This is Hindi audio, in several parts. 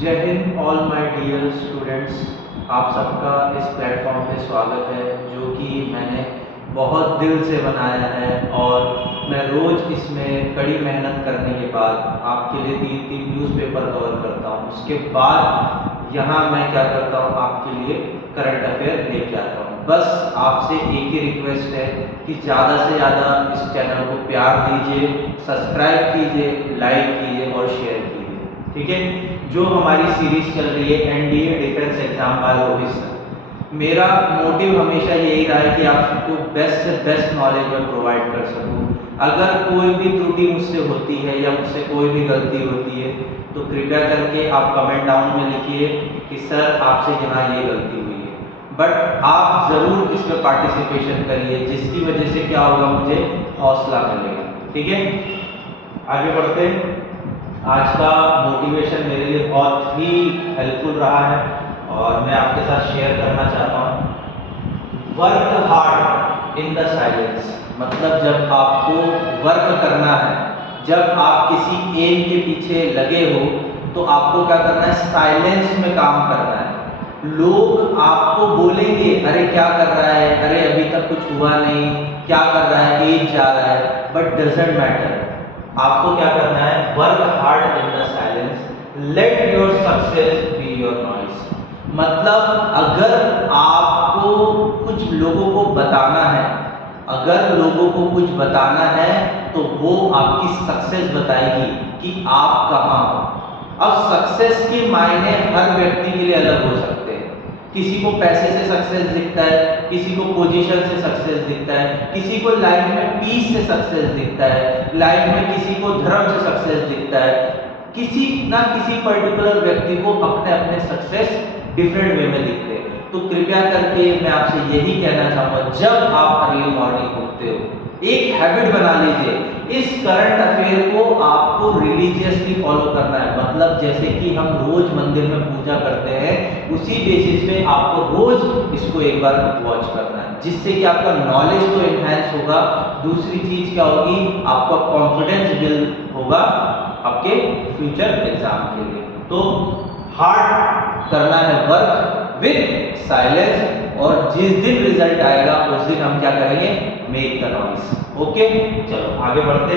जय Hind all my dear students. आप सबका इस प्लेटफॉर्म पे स्वागत है जो कि मैंने बहुत दिल से बनाया है और मैं रोज़ इसमें कड़ी मेहनत करने के बाद आपके लिए 3-3 न्यूज़पेपर कवर करता हूँ। उसके बाद यहाँ मैं क्या करता हूँ, आपके लिए करंट अफेयर लेके आता हूँ। बस आपसे एक ही रिक्वेस्ट है कि ज़्यादा से ज़्यादा इस चैनल को प्यार दीजिए, सब्सक्राइब कीजिए, लाइक कीजिए और शेयर कीजिए। ठीक है, जो हमारी सीरीज चल रही है NDA defence exam by Rohit sir. मेरा मोटिव हमेशा यही रहा है कि आपको बेस्ट से बेस्ट नॉलेज में प्रोवाइड कर सकूं। अगर कोई भी त्रुटि मुझसे होती है या मुझसे कोई भी गलती होती है तो कृपया करके आप कमेंट डाउन में लिखिए कि सर आपसे यहाँ ये गलती हुई है। बट आप ज़रूर इसमें पार्टिसिपेशन करिए, जिसकी वजह से क्या होगा, मुझे हौसला मिलेगा। ठीक है, आगे बढ़ते हैं। आज का मोटिवेशन मेरे लिए बहुत ही हेल्पफुल रहा है और मैं आपके साथ शेयर करना चाहता हूँ। Work hard in the silence, मतलब जब आपको वर्क करना है, जब आप किसी एम के पीछे लगे हो तो आपको क्या करना है, साइलेंस में काम करना है। लोग आपको बोलेंगे अरे क्या कर रहा है, अरे अभी तक कुछ हुआ नहीं, क्या कर रहा है, एज जा रहा है, बट डजंट मैटर। आपको क्या करना है, work hard in the silence, let your success be your noise. मतलब अगर आपको कुछ लोगों को बताना है, अगर लोगों को कुछ बताना है तो वो आपकी सक्सेस बताएगी कि आप कहाँ हो। अब सक्सेस के मायने हर व्यक्ति के लिए अलग हो सकते हैं। किसी को पैसे से सक्सेस दिखता है, किसी को पोजीशन से सक्सेस दिखता है, किसी को लाइफ में पीस से सक्सेस दिखता है, लाइफ में किसी को धर्म से सक्सेस दिखता है। किसी ना किसी पर्टिकुलर व्यक्ति को अपने अपने सक्सेस डिफरेंट वे में दिखते हैं। तो कृपया करके मैं आपसे यही कहना चाहूँगा, जब आप अर्ली मॉर्निंग उठते हो एक हैबिट बना लीजिए, इस करंट अफेयर को आपको रिलीजियसली फॉलो करना है। मतलब जैसे कि हम रोज मंदिर में पूजा करते हैं, उसी बेसिस पे आपको रोज इसको एक बार वॉच करना है, जिससे कि आपका नॉलेज तो एनहांस होगा। दूसरी चीज क्या होगी, आपका कॉन्फिडेंस बिल्ड होगा आपके फ्यूचर एग्जाम के लिए। तो हार्ड करना है वर्क विद साइलेंस, और जिस दिन रिजल्ट आएगा उस दिन हम क्या करेंगे, मेक द नॉइस। ओके, चलो आगे बढ़ते।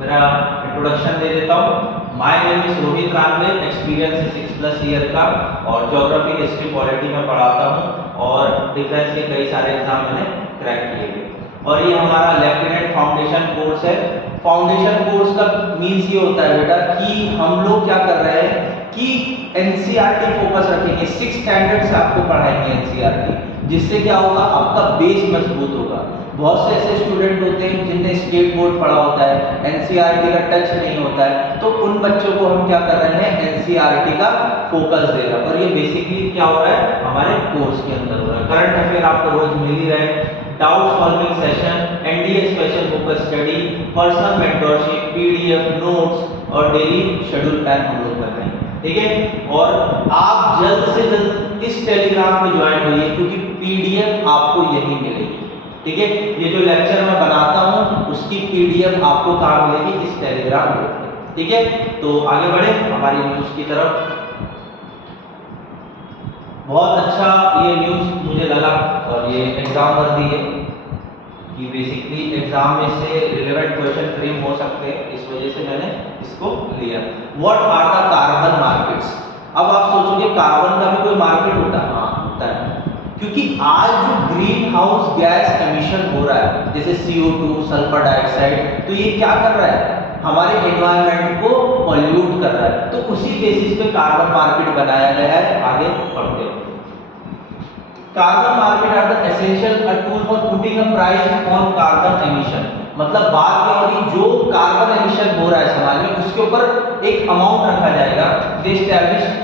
मेरा इंट्रोडक्शन दे देता हूँ। My name is Rohit रानवे, experience 6+ year का, और ज्योग्राफी, हिस्ट्री, पॉलिटी में पढ़ाता हूँ और डिफेंस के कई सारे एग्जाम मैंने क्रैक किए हैं। और ये हमारा लेफ्टिनेंट फाउंडेशन कोर्स है। फाउंडेशन कोर्स का मीन्स ये होता है बेटा कि हम लोग क्या कर रहे हैं कि एनसीईआरटी फोकस रखेंगे, 6 स्टैंडर्ड से आपको पढ़ाएंगे एनसीईआरटी, जिससे क्या होगा, आपका बेस मजबूत होगा। बहुत से ऐसे स्टूडेंट होते हैं जिनने स्टेट बोर्ड पढ़ा होता है, एनसीईआरटी का टच नहीं होता है, तो उन बच्चों को हम क्या कर रहे हैं, एनसीईआरटी का फोकस दे रहे हैं। और ये बेसिकली क्या हो रहा है, हमारे कोर्स के अंदर हो रहा है। करंट अफेयर आपको रोज मिल ही रहे, doubt solving session, NDA special focus study, personal mentorship, PDF, notes और डेली शेड्यूल प्लान हम लोग कर रहे हैं। ठीक है, और आप जल्द से जल्द इस टेलीग्राम में ज्वाइन होइए, क्योंकि पीडीएफ आपको यही मिलेगी। ठीक है, ये जो लेक्चर मैं बनाता हूँ उसकी पीडीएफ आपको कहाँ मिलेगी, इस टेलीग्राम ग्रुप में। ठीक है, तो आगे बढ़े हमारी न्यूज की तरफ। बहुत अच्छा ये न्यूज मुझे लगा, और ये एग्जाम वर्दी है कि बेसिकली एग्जाम में से रिलेवेंट क्वेश्चन फ्रेम हो सकते हैं, इस वजह से मैंने इसको लिया। What are the carbon markets. अब आप सोचोगे कार्बन का भी कोई मार्केट होता है? हाँ होता है, क्योंकि आज जो ग्रीन हाउस गैस एमिशन हो रहा है, जैसे CO2, सल्फर डाइऑक्साइड, तो ये क्या कर रहा है, हमारे एनवायरनमेंट को पॉल्यूट कर रहा है। तो उसी बेसिस पे कार्बन मार्केट बनाया गया है। आगे पढ़ते हैं। Carbon market are the essential tool for putting a price on carbon emission. मतलब बात क्या हो रही, जो कार्बन एमिशन हो रहा है समाज में, उसके ऊपर एक अमाउंट रखा जाएगा। They establish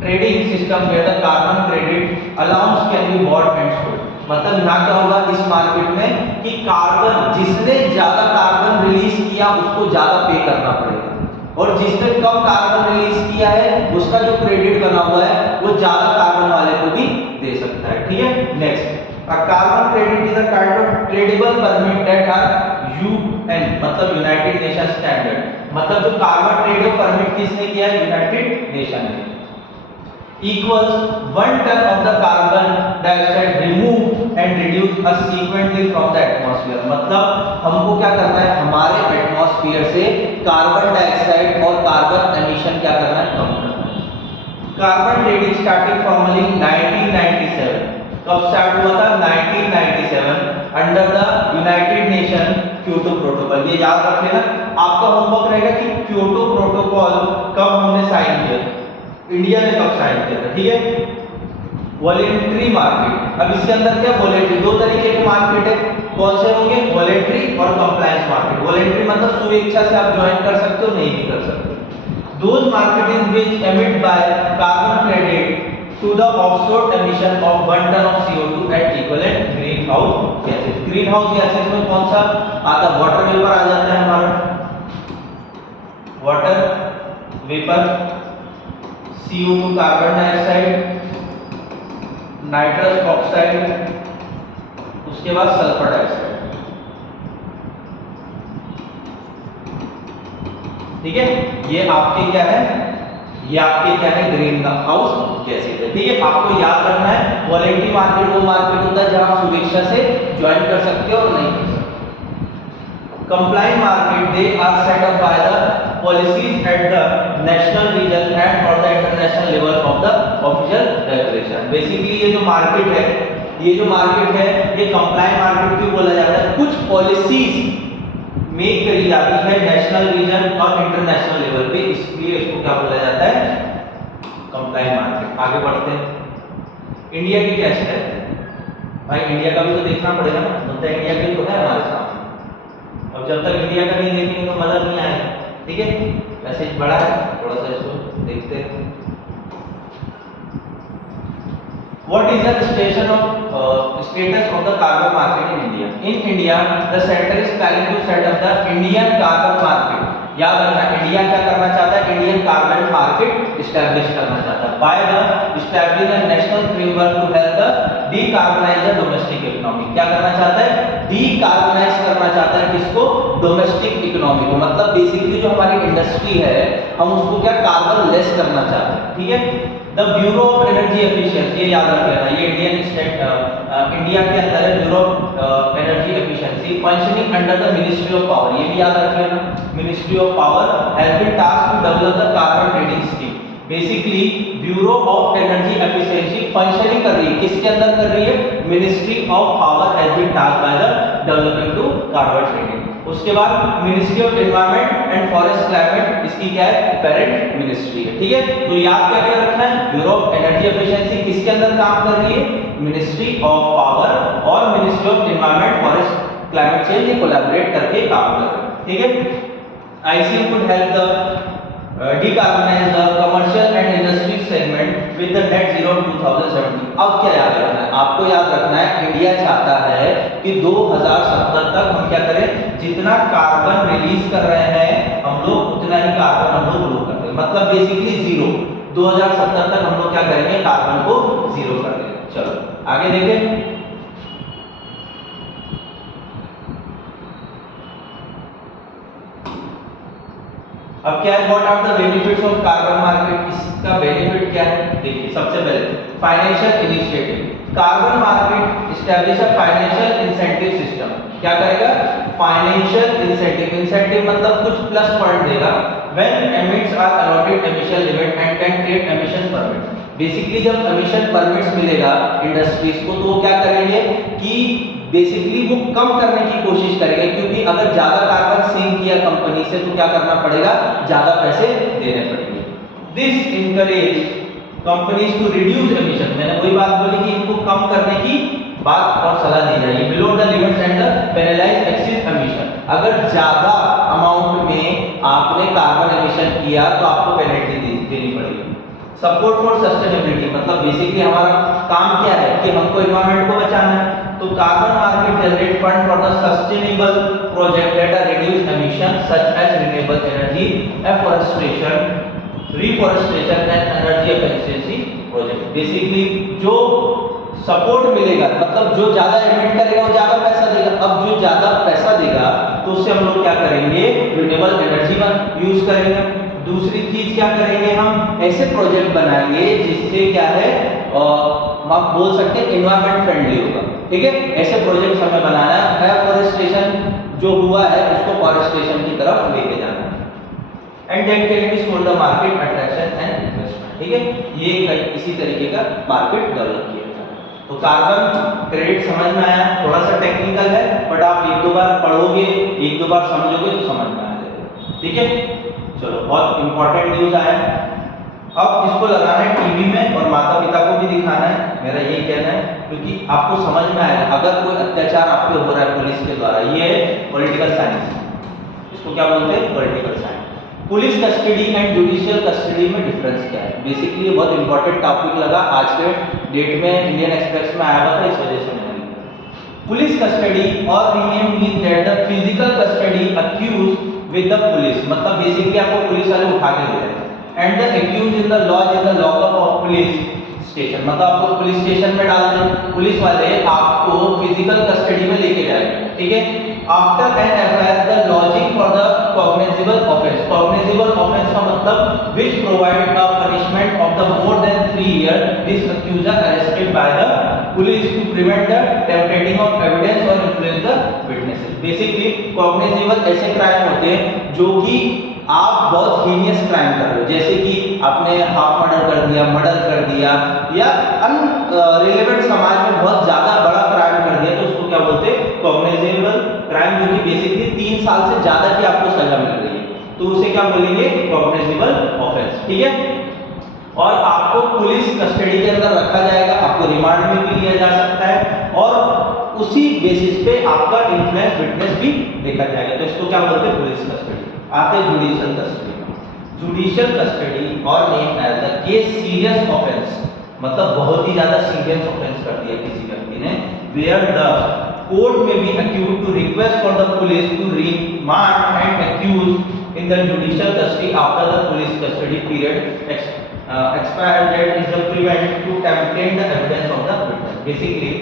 trading system where the carbon credit allowance can be bought and sold. मतलब यहाँ क्या होगा इस मार्केट में कि कार्बन, जिसने ज्यादा कार्बन रिलीज किया उसको ज्यादा पे करना पड़ेगा, और जिसने कम कार्बन रिलीज किया है उसका जो क्रेडिट बना हुआ है वो ज्यादा कार्बन वाले को भी दे सकता है। ठीक है, next, carbon credit is a kind of tradable permit that are UN, मतलब यूनाइटेड नेशन स्टैंडर्ड। मतलब जो कार्बन ट्रेड है परमिट किसने किया है? यूनाइटेड नेशन ने। equals 1 ton of the carbon dioxide removed and reduced subsequently from the atmosphere। मतलब हमको क्या करना है, हमारे एटमॉस्फेयर से कार्बन डाइऑक्साइड और कार्बन एमिशन क्या करना है, कम करना है। कार्बन ट्रेडिंग स्टार्टिंग फॉर्मली 1997, कब स्टार्ट हुआ था? 1997 under the United nation Kyoto protocol. ये याद रख लेना, आपका होमवर्क रहेगा कि क्योटो प्रोटोकॉल कब हमने साइन किया, इंडिया ने कब साइन किया था, ठीक है। वॉलेंट्री मार्केट, अब इसके अंदर क्या वॉलेंट्री, दो तरीके के मार्केट है, कौन से होंगे? वॉलेंट्री और कंप्लायंस मार्केट। वॉलेंट्री मतलब स्वेच्छा से आप ज्वाइन कर सकते हो, नहीं भी कर सकते। Those market is which emit by carbon credit to the offshore emission of 1 ton of CO2 at equivalent green house gases. Green house gases में कौन सा आता? वाटर वेपर आ जाता है हमारा, water vapour, CO2 carbon dioxide, nitrous oxide, उसके बाद सल्फर डाइऑक्साइड, ठीक है। ये आपके क्या है, ये आपके क्या है, ग्रीन हाउस गैसेस है, ठीक है। आपको याद रखना है वॉलेंट्री मार्केट वो मार्केट होता है जहां आप स्वेच्छा से ज्वाइन कर सकते हो और नहीं कर सकते। Compliant market, they are set up by the policies at the national, regional and or the international level of the official regulation। Basically ये जो मार्केट है, ये जो मार्केट है, ये कंप्लायंट मार्केट क्यों बोला जाता है? कुछ पॉलिसीज मेक करी जाती है नेशनल, रीजन और इंटरनेशनल लेवल पे, इसलिए इसको क्या बोला जाता है? Compliant market. आगे बढ़ते हैं, इंडिया की क्या है भाई, इंडिया का भी तो देखना पड़ेगा ना, मतलब इंडिया की तो है हमारे साथ, अब जब तक इंडिया का नहीं देखेंगे तो मजा नहीं आएगा, ठीक है। मैसेज बड़ा है, थोड़ा सा इसको देखते हैं। What is the status of the carbon market in India? In India, the center is planning to set up the Indian carbon market। याद रखना, इंडिया क्या करना चाहता है? इंडियन कार्बन मार्केट स्टैब्लिश करना चाहता है by the establish a national framework to help the decarbonise the domestic economy. क्या करना चाहता है? डीकार्बनाइज करना चाहता है किसको? डोमेस्टिक इकोनॉमी को। मतलब बेसिकली जो हमारी इंडस्ट्री है हम उसको क्या कार्बन लेस करना चाहते हैं, ठीक है। The bureau of energy efficiency, ये याद रख लेना, ये इंडियन स्टेट इंडिया के अंदर है bureau of energy efficiency, functioning under the ministry of power, ये भी याद रख लेना। Ministry of power has been tasked to develop the carbon trading scheme. Basically bureau of energy efficiency functioning कर रही है, किसके अंदर कर रही है? Ministry of power has been tasked by the development to carbon trading. उसके बाद ministry of environment and forest climate, इसकी क्या है? पेरेंट मिनिस्ट्री है, ठीक है। तो याद क्या क्या रखना है? ब्यूरो ऑफ एनर्जी एफिशिएंसी किसके अंदर काम कर रही है? मिनिस्ट्री ऑफ पावर और ministry of environment forest climate change, ये कोलैबोरेट करके काम कर रहे हैं, ठीक है। ICM could help the decarbonize the commercial and industry segment with the net zero 2070। अब क्या याद रखना है? आपको याद रखना है इंडिया चाहता है कि 2070 तक हम क्या करें, जितना कार्बन रिलीज कर रहे हैं हम लोग उतना ही कार्बन हम लोग लो करते हैं, मतलब बेसिकली जीरो। 2070 तक हम लोग क्या करेंगे? कार्बन को जीरो कर देंगे। चलो आगे देखें। अब क्या है? What are the benefits of carbon market? इसका बेनिफिट क्या है? देखिए सबसे पहले financial initiative, carbon market establish a financial incentive system. क्या करेगा? फाइनेंशियल इंसेंटिव, इंसेंटिव मतलब कुछ प्लस पॉइंट देगा। When emits are allotted emission limit and can create emission permit. Basically जब एमिशन परमिट्स मिलेगा इंडस्ट्रीज को तो वो क्या करेंगे कि बेसिकली वो कम करने की कोशिश करेंगे, क्योंकि अगर ज्यादा कार्बन सिंक किया कंपनी से तो क्या करना पड़ेगा? ज्यादा पैसे देने पड़ेंगे। This encourage companies to reduce emission. मैंने वही बात बोली कि इनको कम करने की बात और सलाह दी जाएगी। Below the limits and the penalize excess emission. अगर ज्यादा अमाउंट में आपने कार्बन एमिशन किया तो आपको पेनल्टी देनी पड़ेगी। सपोर्ट फॉर सस्टेनेबिलिटी, मतलब बेसिकली हमारा काम क्या है कि हमको एनवायरनमेंट को बचाना है, तो carbon market generate fund for the sustainable project that are reduce emission such as renewable energy, afforestation, reforestation and energy efficiency project. Basically जो सपोर्ट मिलेगा, मतलब जो ज्यादा एमिट करेगा वो ज्यादा पैसा देगा। अब जो ज्यादा पैसा देगा तो उससे हम लोग क्या करेंगे, रिन्यूएबल एनर्जी यूज करेंगे। दूसरी चीज क्या करेंगे, हम ऐसे प्रोजेक्ट बनाएंगे जिससे क्या है, आप बोल सकते हैं एनवायरमेंट फ्रेंडली होगा। ठीक है, ऐसे प्रोजेक्ट हमें बनाना है। एफॉरेस्टेशन जो हुआ है उसको फॉरेस्टेशन की तरफ लेके जाना है। And then can be sold the market attraction and investment. ठीक है, ये इसी तरीके का मार्केट डेवलप किया जाता है। तो कार्बन क्रेडिट समझ में आया, थोड़ा सा टेक्निकल है बट आप एक दो बार पढ़ोगे, एक दो बार समझोगे तो समझ में आ जाएगा। ठीक है, चलो बहुत इंपॉर्टेंट न्यूज आया। अब इसको लगाना है टीवी में और माता पिता को भी दिखाना है, मेरा यही कहना है, क्योंकि आपको समझ में आएगा अगर कोई अत्याचार आप पे हो रहा है पुलिस के द्वारा। ये है पॉलिटिकल साइंस, इसको क्या बोलते हैं, political science. Police custody and judicial custody में डिफरेंस क्या है, बेसिकली बहुत इंपॉर्टेंट टॉपिक लगा आज के डेट में, इंडियन एक्सप्रेस में आया हुआ था, इस वजह से मैंने लिखा। पुलिस कस्टडी और rename mean that the physical custody accuse with the police, मतलब बेसिकली आपको पुलिस वाले उठा के ले जाएंगे and the accuse in the lodge in the lockup of police station, मतलब आपको पुलिस स्टेशन में डाल दें, पुलिस वाले आपको फिजिकल कस्टडी में लेके जाएंगे। ठीक है, after an FIR the lodging for the cognizable offence, cognizable offence का मतलब which provide a punishment of the more than 3 year, this accuser arrested by the police to prevent the tampering of evidence और influence the witnesses. Basically cognizable ऐसे क्राइम होते हैं जो कि आप बहुत हीनियस क्राइम कर रहे हो, जैसे कि आपने हाफ मर्डर कर दिया या अनरिलेवेंट समाज में बहुत ज्यादा बड़ा क्राइम कर दिया, तो उसको क्या बोलते हैं, कॉग्निजेबल क्राइम, जो कि बेसिकली 3 साल से ज्यादा की आपको सजा मिल रही है, तो उसे क्या बोलेंगे, कॉग्निजेबल ऑफेंस। ठीक है, और आपको पुलिस कस्टडी के अंदर रखा जाएगा, आपको रिमांड में भी लिया जा सकता है और उसी बेसिस पे आपका इन्फ्लुएंस विटनेस भी देखा जाएगा, तो इसको क्या बोलते हैं, पुलिस कस्टडी। आते जुडिशियल कस्टडी। जुडिशियल कस्टडी और name as the case serious offence, मतलब बहुत ही ज्यादा सीरियस ऑफेंस कर दिया किसी व्यक्ति ने, वेयर द कोर्ट में be accused to request for the police to remand and accused in the judicial custody after the police custody period expired, that is the prevent to obtain the evidence of the witness। Basically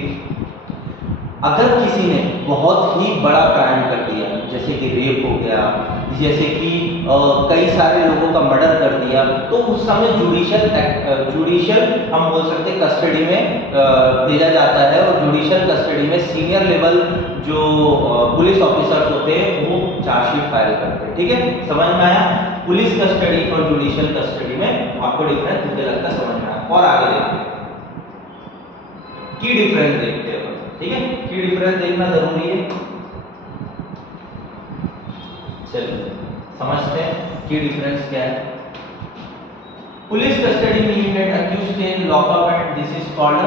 अगर किसी ने बहुत ही बड़ा क्राइम कर दिया, जैसे कि रेप हो गया, जैसे कि कई सारे लोगों का मर्डर कर दिया, तो उस समय जुडिशियल हम बोल सकते हैं कस्टडी में भेजा जाता है, और जुडिशियल कस्टडी में सीनियर लेवल जो पुलिस ऑफिसर्स होते हैं वो चार्जशीट फाइल करते हैं। ठीक है, समझ में आया, पुलिस कस्टडी और जुडिशियल कस्टडी में आपको डिफरेंस मुझे लगता है समझ में आया। और आगे देखते हैं की डिफरेंस देखते हैं। ठीक है, की डिफरेंस देखना जरूरी है, चलिए समझते हैं की डिफरेंस क्या है। Police custody mean that accused in lockup and this is called,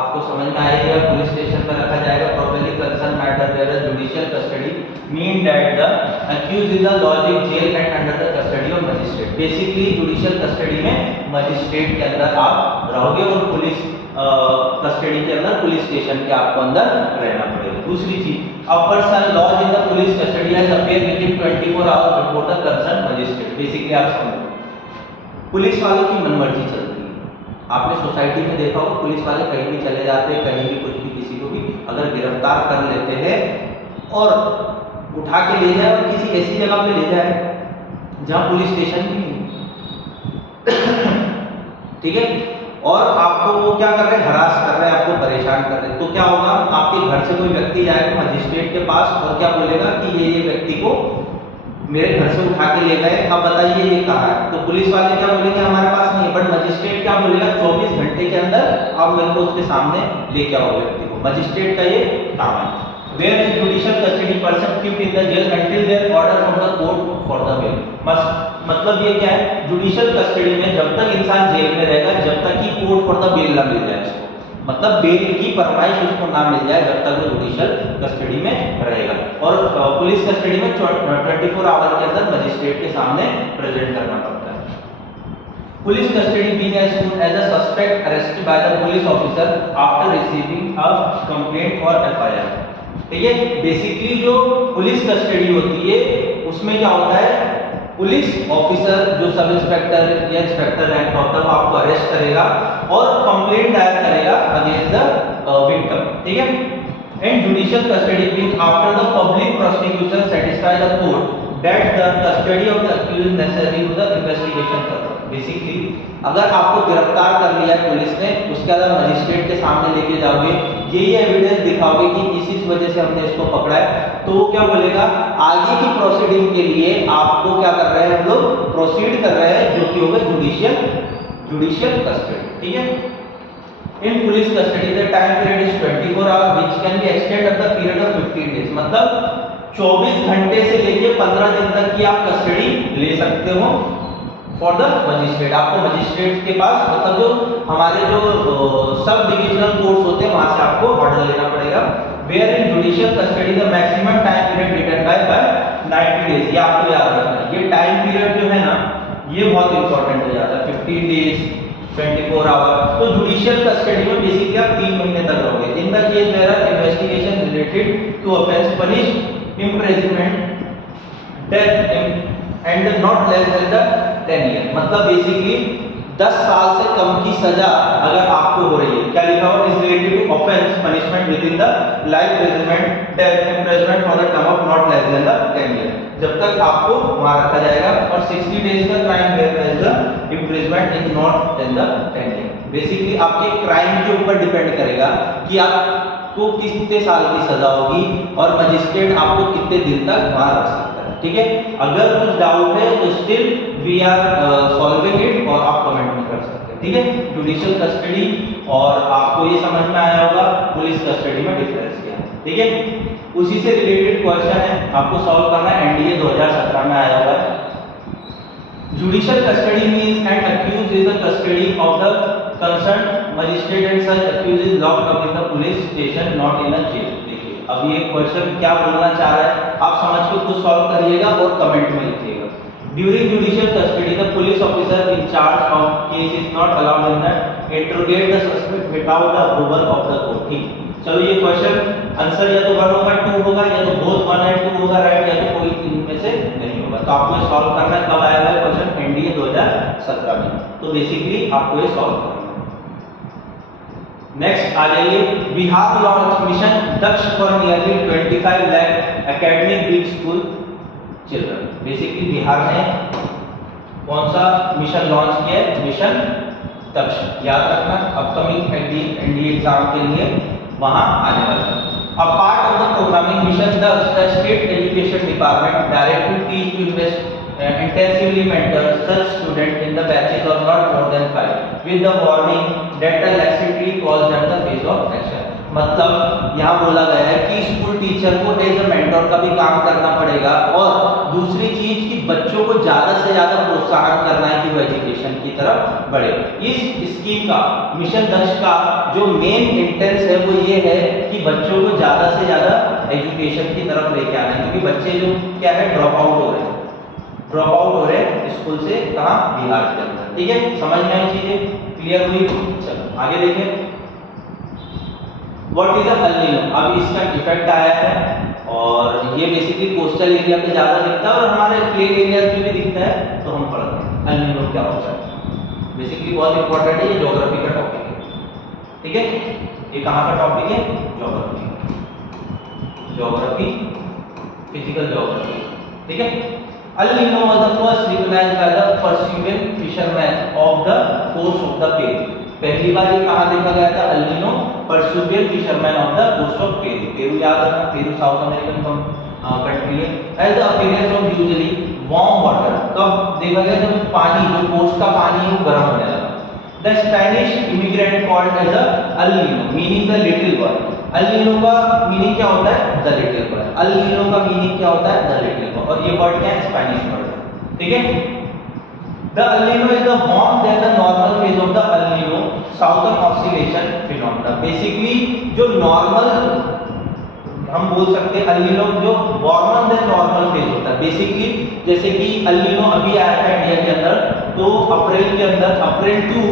आपको समझ में आएगा, पुलिस स्टेशन में रखा जाएगा, properly concern matter where judicial custody mean that the accused is the logic jail and under the custody of magistrate. Basically judicial custody में मजिस्ट्रेट के अंदर आप रहोगे और पुलिस कस्टडी के अंदर पुलिस स्टेशन के आपको अंदर रहना पड़ेगा। दूसरी चीज, a person lodge in the police custody has appear within 24 hours before the concern magistrate. Basically आप समझो, पुलिस वालों की मनमर्जी चलती है, आपने सोसाइटी में देखा होगा, पुलिस वाले कहीं भी चले जाते हैं, कहीं भी कुछ भी किसी को भी अगर गिरफ्तार कर लेते हैं और उठा के ले जाए और किसी ऐसी जगह पे ले जाए जहां पुलिस स्टेशन भी नहीं। ठीक है, और आपको वो क्या कर रहे हैं, हरास कर रहे हैं, आपको परेशान कर रहे हैं, तो क्या होगा, आपके घर से कोई व्यक्ति जाएगा मजिस्ट्रेट के पास और क्या बोलेगा कि ये व्यक्ति को मेरे घर से उठा के ले गए, अब बताइए ये कहाँ है, तो पुलिस वाले क्या बोलेंगे, हमारे पास नहीं है, बट मजिस्ट्रेट क्या बोलेगा, 24 घंटे के अंदर आप मेरे को उसके सामने लेके आओ व्यक्ति को, मजिस्ट्रेट का ये काम है। Where is judicial custody person kept in the jail until their order from the court for the bail? मतलब ये क्या है, जुडिशियल कस्टडी में जब तक इंसान जेल में रहेगा जब तक कि कोर्ट फॉर द बेल ना मिल जाए उसको, मतलब बेल की फरमाइश उसको ना मिल जाए जब तक वो जुडिशियल कस्टडी में रहेगा। और पुलिस कस्टडी में 24 आवर के अंदर मजिस्ट्रेट के सामने प्रेजेंट करना पड़ता है। Police custody being as soon as a suspect arrested by the police officer after receiving a complaint for FIR. ठीक है, बेसिकली जो पुलिस कस्टडी होती है उसमें क्या होता है, पुलिस ऑफिसर जो सब इंस्पेक्टर या इंस्पेक्टर रैंक का होता है वो आपको अरेस्ट करेगा और कंप्लेंट दायर करेगा अगेंस्ट द विक्टिम। ठीक है, and judicial custody being after the public prosecution satisfied satisfy the court that the custody of the accused is necessary to the investigation purpose. Basically अगर आपको गिरफ्तार कर लिया पुलिस ने, उसके बाद मजिस्ट्रेट के सामने लेके जाओगे, यही एविडेंस दिखाओगे कि इस वजह से हमने इसको पकड़ा है, तो वो क्या बोलेगा, आगे की प्रोसीडिंग के लिए आपको क्या कर रहे हैं, हम लोग प्रोसीड कर रहे हैं, जो कि होगा जुडिशियल कस्टडी। ठीक है। In police custody the time period is 24 hours which can be extend up the period of 15 days. मतलब 24 घंटे से लेके 15 दिन तक की आप कस्टडी ले सकते हो फॉर द मजिस्ट्रेट। आपको मजिस्ट्रेट के पास, मतलब जो हमारे जो सब डिविजनल कोर्ट्स होते हैं, वहां से आपको ऑर्डर लेना पड़ेगा। Where in judicial custody the maximum time period written by 90 days. ये आपको याद रखना है, ये टाइम पीरियड जो है ना, ये बहुत इंपॉर्टेंट हो जाता है। 15 डेज, 24 आवर। तो जुडिशियल कस्टडी में बेसिकली आप 3 महीने तक रहोगे। In the case there are investigation related to offence punish imprisonment death and not less than the 10 year. मतलब बेसिकली 10 साल से कम की सजा अगर आपको हो रही है, क्या लिखा हुआ, is related to offence punishment within the life imprisonment death imprisonment for the term of not less than the 10 year. जब तक आपको वहां रखा जाएगा। और 60 डेज का crime is the imprisonment in not then the 10 year. Basically आपके क्राइम के ऊपर डिपेंड करेगा कि आपको कितने साल की सजा होगी और मजिस्ट्रेट आपको कितने दिन तक वहां रख सकता है। ठीक है। अगर कुछ डाउट है तो still we are solving it, और आप कमेंट में कर सकते हैं। ठीक है। जुडिशियल कस्टडी, और आपको ये समझ में आया होगा पुलिस कस्टडी में डिफरेंस क्या है। ठीक है। उसी से रिलेटेड क्वेश्चन है, आपको सॉल्व करना है, एनडीए 2017 में आया हुआ है। Judicial custody means an accused is the custody of the concerned magistrate and such accused is locked up in the police station not in a jail. देखिए अब ये क्वेश्चन क्या बोलना चाह रहा है, आप समझ के खुद सॉल्व करिएगा और कमेंट में लिखिएगा। During judicial custody, the police officer in charge of case is not allowed in that interrogate the suspect without the approval of the court। ठीक, चलो ये क्वेश्चन आंसर या तो 1 होगा 2 होगा, या तो बोथ 1 एंड 2 होगा, राइट, या तो कोई इनमें से नहीं होगा। तो आपको ये सॉल्व करना है। कब आया हुआ क्वेश्चन, एनडीए 2017 में। तो बेसिकली आपको ये सॉल्व करना है। नेक्स्ट आ जाइए, Bihar launch mission Daksh for nearly 25 lakh academic week school children. Basically Bihar ने कौन सा मिशन लॉन्च किया है, मिशन दक्ष। याद रखना अपकमिंग एनडीए एग्जाम के लिए वहां आने वाला है। A part of the programming mission Daksh, the state education department direct to teach to invest intensively mentor such students in the batches of not more than 5 with the warning that the laxity cause them the phase of action। मतलब यहाँ बोला गया है कि स्कूल टीचर को एज अ मेंटर का भी काम करना पड़ेगा, और दूसरी चीज कि बच्चों को ज्यादा से ज्यादा प्रोत्साहन करना है कि वो एजुकेशन की तरफ बढ़े। इस स्कीम का, मिशन दक्ष का जो मेन इंटेंस है वो ये है कि बच्चों को ज्यादा से ज्यादा एजुकेशन की तरफ लेके आना है, क्योंकि बच्चे जो क्या है ड्रॉप आउट हो रहे हैं स्कूल से, कहाँ, बिहार के अंदर। ठीक है, समझ में आई चीजें, क्लियर हुई। चलो आगे देखें, व्हाट इज अल नीनो। अब इसका इफेक्ट आया है, और ये बेसिकली कोस्टल एरिया पे ज्यादा दिखता है और हमारे प्लेन एरिया पे भी दिखता है। तो हम पढ़ते हैं अल नीनो क्या होता है। बेसिकली बहुत इंपॉर्टेंट है, ये ज्योग्राफी का टॉपिक है। ठीक है, ये कहाँ का टॉपिक है, ज्योग्राफी, फिजिकल ज्योग्राफी। ठीक है। El Nino was the first recognized by the Peruvian fishermen of the coast of the Peru। पहली बार ये कहाँ देखा गया था, El Nino Peruvian fishermen of the coast of Peru। Peru याद रखना, पेरू साउथ अमेरिकन कंट्री है। As the appearance of usually warm water, कब देखा गया जब पानी, जो कोस्ट का पानी है वो गर्म होने लगा। The Spanish immigrant called as a El Nino, meaning the little boy। El Nino का मीनिंग क्या होता है, the little boy. El Nino का मीनिंग क्या होता है, द लिटिल बॉय। और ये वर्ड क्या है, स्पेनिश वर्ड है। ठीक है। The El Nino is the warm than the normal phase of the El Nino southern oscillation phenomena। Basically जो नॉर्मल हम बोल सकते हैं, El Nino जो वार्मर देन नॉर्मल फेज होता है। बेसिकली जैसे कि El Nino अभी आया था इंडिया के अंदर, तो अप्रैल के अंदर, अप्रैल टू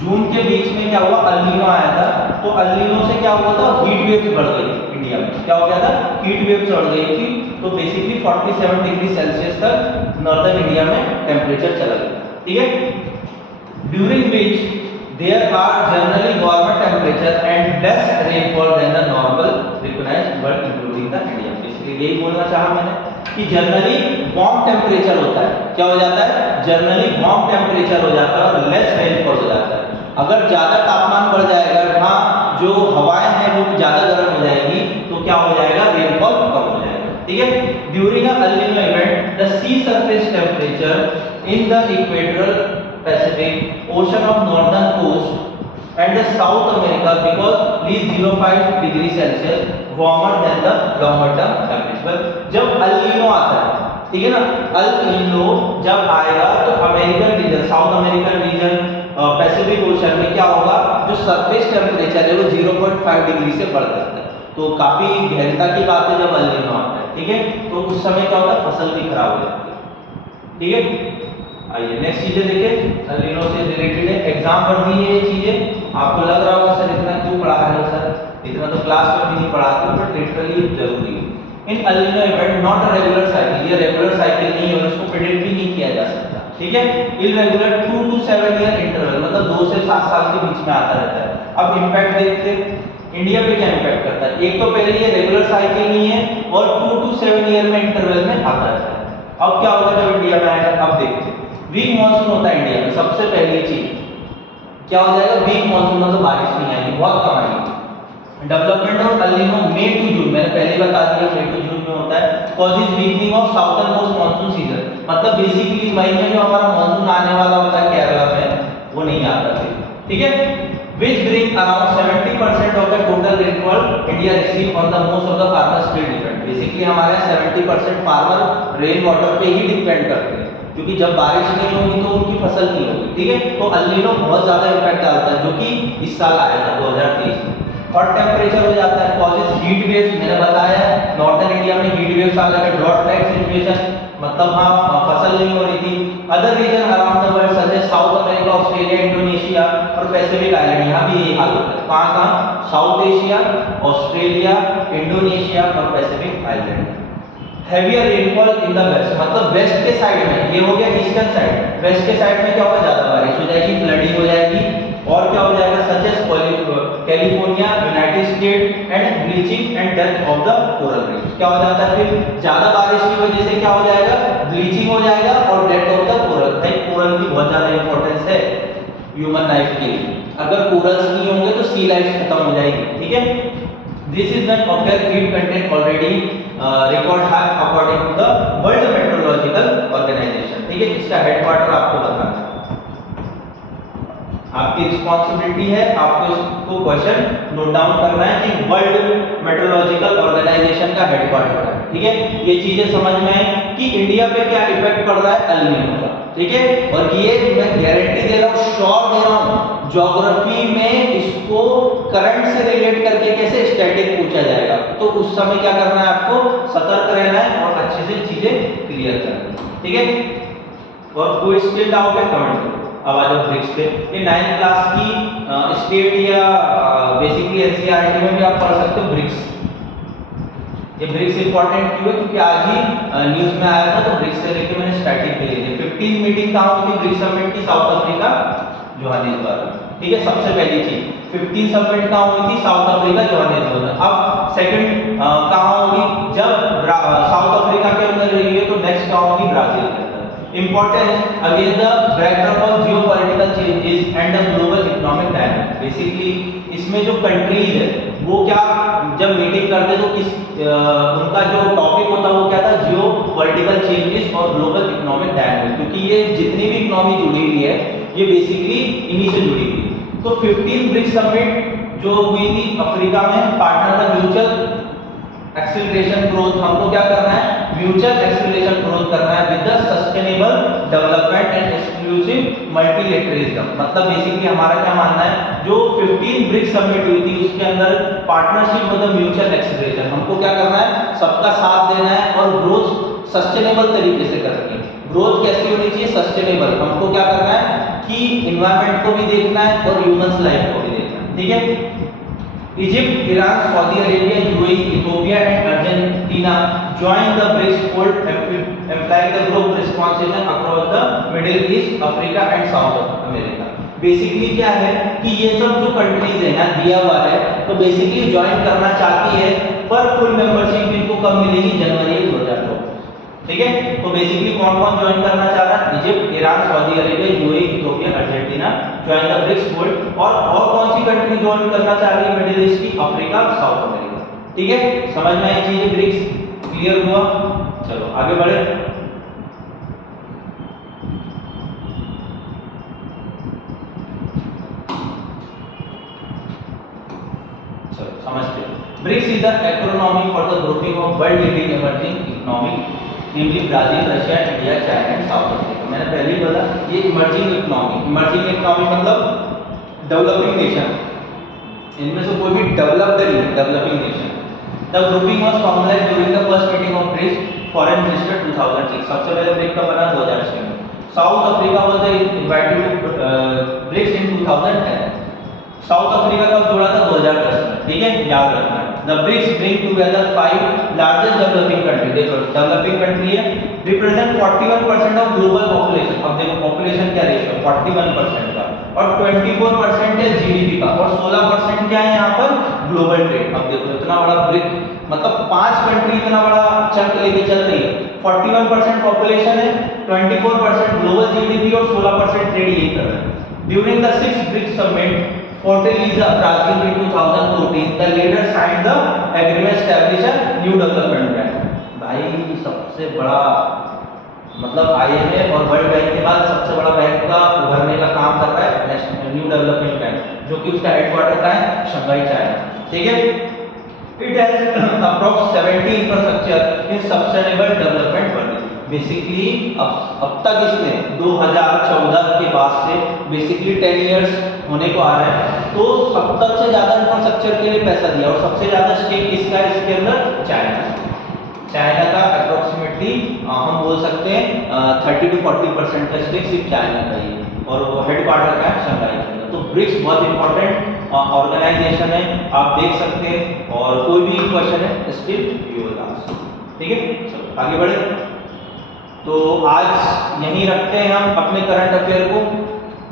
जून के बीच में क्या हुआ, El Nino आया था। तो El Nino से क्या हुआ था, हीट वेव्स बढ़ गई थी इंडिया में। क्या हो गया था, हीट वेव्स बढ़ गई थी। तो बेसिकली 47 डिग्री सेल्सियस तक नॉर्दर्न इंडिया में टेम्परेचर चला गया। ठीक है। During which there are generally warmer temperature and less rainfall than the normal recognised world including the India. Basically यही बोलना चाहा मैंने कि जनरली वार्म टेम्परेचर होता है। क्या हो जाता है? जनरली वार्म टेम्परेचर हो जाता है और लेस रेनफॉल हो जाता है। अगर ज्यादा तापमान बढ़ जाएगा, वहाँ जो हवाएं हैं वो ज्यादा गर्म हो जाएगी, तो क्या हो जाएगा? रेनफॉल कम हो जाएगा। ठीक है। During a El Nino event the sea surface temperature in the equatorial Pacific Ocean of northern coast and the South America because is 0.5 degree Celsius warmer than the longer term temperature। जब अल नीनो आता है, ठीक है ना, अल नीनो जब आएगा तो American region, south American region, Pacific ocean में क्या होगा? जो सरफेस टेम्परेचर है वो 0.5 डिग्री से बढ़ जाता है। तो काफी गहनता की बात है जब अल नीनो आता है। ठीक है। तो उस समय क्या होता है? फसल भी खराब हो जाती है। ठीक है। आइए नेक्स्ट चीजें देखिए, एल नीनो से रिलेटेड है, एग्जाम पर दी है ये चीजें। आपको लग रहा होगा सर इतना क्यों पढ़ा है सर, इतना तो क्लास में भी नहीं पढ़ाते, बट लिटरली जरूरी है। In L Nino event not a regular cycle, ये रेगुलर साइकिल नहीं है और इसको प्रेडिक्ट भी नहीं किया जा सकता। ठीक है। इररेगुलर 2 to 7 ईयर इंटरवल, मतलब 2 से 7 साल के बीच में आता रहता है। अब इंपैक्ट देखते हैं इंडिया पे क्या इंपैक्ट करता है। एक तो पहले ये रेगुलर साइकिल नहीं है और 2 to 7 ईयर में इंटरवल में आता रहता है। अब क्या होगा जब इंडिया में आएगा? अब देखते हैं। वीक मॉनसून होता है इंडिया में, सबसे पहली चीज क्या हो जाएगा? वीक मॉनसून, मतलब बारिश नहीं आएगी, बहुत कम आएगी। Development of El Nino May to June, मैंने पहले बता दिया मई टू जून में होता है। Causes weakening of southern most monsoon season, मतलब बेसिकली मई में जो हमारा मॉनसून आने वाला होता है केरला में, वो नहीं आता फिर। ठीक है। which bring around 70% of the total rainfall India receive on the most of the farmers still depend। Basically हमारे 70% फार्मर रेन वाटर पे ही डिपेंड करते हैं, क्योंकि जब बारिश नहीं होगी तो उनकी फसल नहीं होगी। ठीक है। तो एल नीनो बहुत ज्यादा इंपैक्ट डालता है, जो कि इस साल आया था 2023 में। हॉट टेम्परेचर हो जाता है, कॉजेज हीट वेव्स, मैंने बताया नॉर्थर्न इंडिया में हीट वेव्स आ गए, ड्रॉट लाइक सिचुएशन, मतलब हाँ फसल नहीं हो रही थी। Other region around the world such as South America, Australia, Indonesia और पैसिफिक आइलैंड, यहाँ भी यही हाल होता है। कहाँ कहाँ? साउथ एशिया, ऑस्ट्रेलिया, इंडोनेशिया और Pacific island. Heavier rainfall in the west, मतलब वेस्ट के साइड में, ये हो गया ईस्टर्न साइड। वेस्ट के साइड में क्या होगा? ज्यादा बारिश हो जाएगी, फ्लडिंग हो जाएगी, और क्या हो जाएगा? Such as California, United State and bleaching and death of the coral reef. क्या हो जाता है फिर? ज्यादा बारिश की वजह से क्या हो जाएगा? ब्लीचिंग हो जाएगा और डेथ ऑफ द कोरल। भाई कोरल की बहुत ज्यादा इंपॉर्टेंस है ह्यूमन लाइफ के लिए, अगर कोरल्स नहीं होंगे तो सी लाइफ खत्म हो जाएगी। ठीक है। This is when occur heat content already record high according to the World Meteorological Organisation. ठीक है। इसका हेडक्वार्टर आपको बताना है, आपकी रिस्पांसिबिलिटी है, आपको इसको क्वेश्चन नोट डाउन करना है कि वर्ल्ड मेट्रोलॉजिकल ऑर्गेनाइजेशन का हेडक्वार्टर है। ठीक है। ये चीजें समझ में आए कि इंडिया पे क्या इफेक्ट पड़ रहा है एल नीनो का। ठीक है। और ये मैं गारंटी दे रहा हूँ, श्योर दे रहा हूँ, ज्योग्राफी में इसको करंट से रिलेट करके कैसे स्टैटिक पूछा जाएगा, तो उस समय क्या करना है? आपको सतर्क रहना है और अच्छे से चीजें क्लियर करनी है। ठीक है। और कोई स्किल डाउट है कमेंट करो। अब आ जाओ ब्रिक्स पे। ये 9th क्लास की स्टेट या बेसिकली एनसीईआरटी में भी आप पढ़ सकते हो ब्रिक्स। ये ब्रिक्स इंपॉर्टेंट क्यों है? क्योंकि आज ही न्यूज में आया था, तो ब्रिक्स से लेके मैंने स्टैटिक भी ले ली। 15 मीटिंग कहाँ हुई थी ब्रिक्स समिट की? South Africa, Johannesburg. ठीक है। सबसे पहली चीज 15 समिट कहाँ हुई थी? South Africa, Johannesburg. अब सेकंड कहाँ होगी? जब साउथ अफ्रीका के अंदर रही है, तो नेक्स्ट कहाँ होगी? ब्राजील के अंदर। Importance against the backdrop of geopolitical changes and the global economic dynamics। Basically इसमें जो कंट्रीज है वो क्या जब मीटिंग करते तो किस उनका जो टॉपिक होता है वो क्या था? जियोपॉलिटिकल चेंजेस और ग्लोबल इकोनॉमिक डायनामिक्स, क्योंकि ये जितनी भी इकोनॉमी जुड़ी हुई है ये बेसिकली इन्हीं से जुड़ी हुई है। तो 15 ब्रिक्स समिट जो हुई थी अफ्रीका में, पार्टनर था म्यूचुअल एक्सीलरेशन ग्रोथ। हमको क्या करना है? म्यूचुअल एक्सीलरेशन ग्रोथ करना है with the sustainable development and exclusive multilateralism. मतलब बेसिकली हमारा क्या मानना है, जो 15 ब्रिक्स समिट हुई थी उसके अंदर partnership with the mutual acceleration, हमको क्या करना है? सबका साथ देना है और ग्रोथ सस्टेनेबल तरीके से करनी है। ग्रोथ कैसी होनी चाहिए? सस्टेनेबल। हमको क्या करना है कि एनवायरनमेंट को भी देखना है और ह्यूमंस लाइफ को भी देखना है। ठीक है। Egypt, Iran, Saudi Arabia, UAE, Ethiopia and Argentina joined the BRICS fold, implying the group responsibility across the Middle East, Africa and South America। Basically क्या है कि ये सब जो कंट्रीज है यहाँ दिया हुआ है, तो बेसिकली ज्वाइन करना चाहती है पर फुल मेंबरशिप इनको कब मिलेगी? जनवरी 2024। ठीक है, तो बेसिकली कौन कौन ज्वाइन करना चाह रहा है? Egypt, Iran, Saudi Arabia, UAE, Ethiopia, Argentina join the BRICS board. और कौन सी कंट्री ज्वाइन करना चाह रही है मिडिल ईस्ट की? Africa, South America. ठीक है, समझ में आई चीजें? ब्रिक्स क्लियर हुआ? चलो आगे बढ़े। चलो समझते हैं। BRICS is the acronym for the grouping of world leading emerging economy, namely Brazil, Russia, India, China and South Africa. मैंने पहले ही बोला ये इमर्जिंग इकोनॉमी मतलब डेवलपिंग नेशन, इनमें से कोई भी डेवलप्ड नहीं है, developing nation. The grouping was formalized during the first meeting of BRICS foreign minister 2006। सबसे पहले ब्रिक्स का बना 2006 में। South Africa was invited to BRICS in 2010। South Africa कब जोड़ा था? 2010 में। ठीक है, याद रखना। The BRICS bring together 5 largest developing country. देखो डेवलपिंग कंट्री है, रिप्रेजेंट 41% ऑफ ग्लोबल पॉपुलेशन। अब देखो पॉपुलेशन क्या रेशियो? 41% का, और 24% है जीडीपी का, और 16% क्या है यहाँ पर? Global trade. अब देखो इतना बड़ा ब्रिक, मतलब 5 कंट्री इतना बड़ा चंक लेके चल रही है। 41% पॉपुलेशन है, 24% ग्लोबल जीडीपी और 16% ट्रेड ये कर रहे हैं। During the 6th BRICS summit Fortaleza, Brazil in 2014, the leaders signed the agreement establish a new development bank। भाई सबसे बड़ा मतलब IMF और वर्ल्ड बैंक के बाद सबसे बड़ा बैंक का उभरने का काम कर रहा है न्यू डेवलपमेंट बैंक, जो कि उसका हेडक्वार्टर का है शंघाई, चाइना। ठीक है, it has approx 70 infrastructure in sustainable development work. Basically अब तक इसने 2014 के बाद से बेसिकली 10 इयर्स होने को आ रहा है, तो 70 से ज्यादा इंफ्रास्ट्रक्चर के लिए पैसा दिया, और सबसे ज्यादा स्टेक किसका है इसके अंदर? चाइना का अप्रोक्सीमेटली हम बोल सकते हैं 30 to 40% का स्टेक सिर्फ चाइना का ही है, और वो हेडक्वार्टर का है शंघाई के अंदर। तो ब्रिक्स बहुत इंपॉर्टेंट ऑर्गेनाइजेशन है, आप देख सकते हैं, और कोई भी क्वेश्चन है स्टिल यू विल आस्क। ठीक है, चलो आगे बढ़े। तो आज यहीं रखते हैं हम अपने करंट अफेयर को।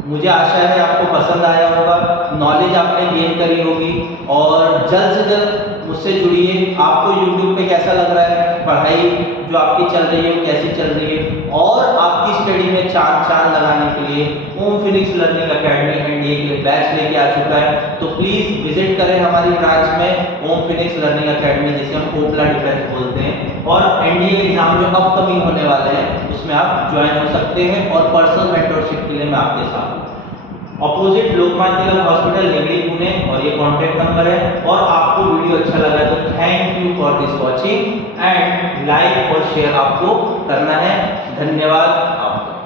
मुझे आशा है आपको पसंद आया होगा, नॉलेज आपने गेन करी होगी, और जल्द से जल्द मुझसे जुड़िए। आपको YouTube पे कैसा लग रहा है, पढ़ाई जो आपकी चल रही है वो कैसी चल रही है, और आपकी स्टडी में चांद लगाने के लिए ओम फिनिक्स लर्निंग एकेडमी एनडीए के बैच लेके आ चुका है। तो प्लीज़ विजिट करें हमारी ब्रांच में ओम फिनिक्स लर्निंग एकेडमी, जिसे हम ओपला डिफेंस बोलते हैं, और एनडीए एग्जाम जो अपकमिंग होने वाले हैं उसमें आप ज्वाइन हो सकते हैं, और पर्सनल मेंटरशिप के लिए मैं आपके साथ हूँ। ऑपोजिट लोकमान्य तिलक हॉस्पिटल, निगड़ी, पुणे, और ये कॉन्टैक्ट नंबर है। और आपको वीडियो अच्छा लगा तो thank you for this watching, and like और शेयर आपको करना है। धन्यवाद आपका।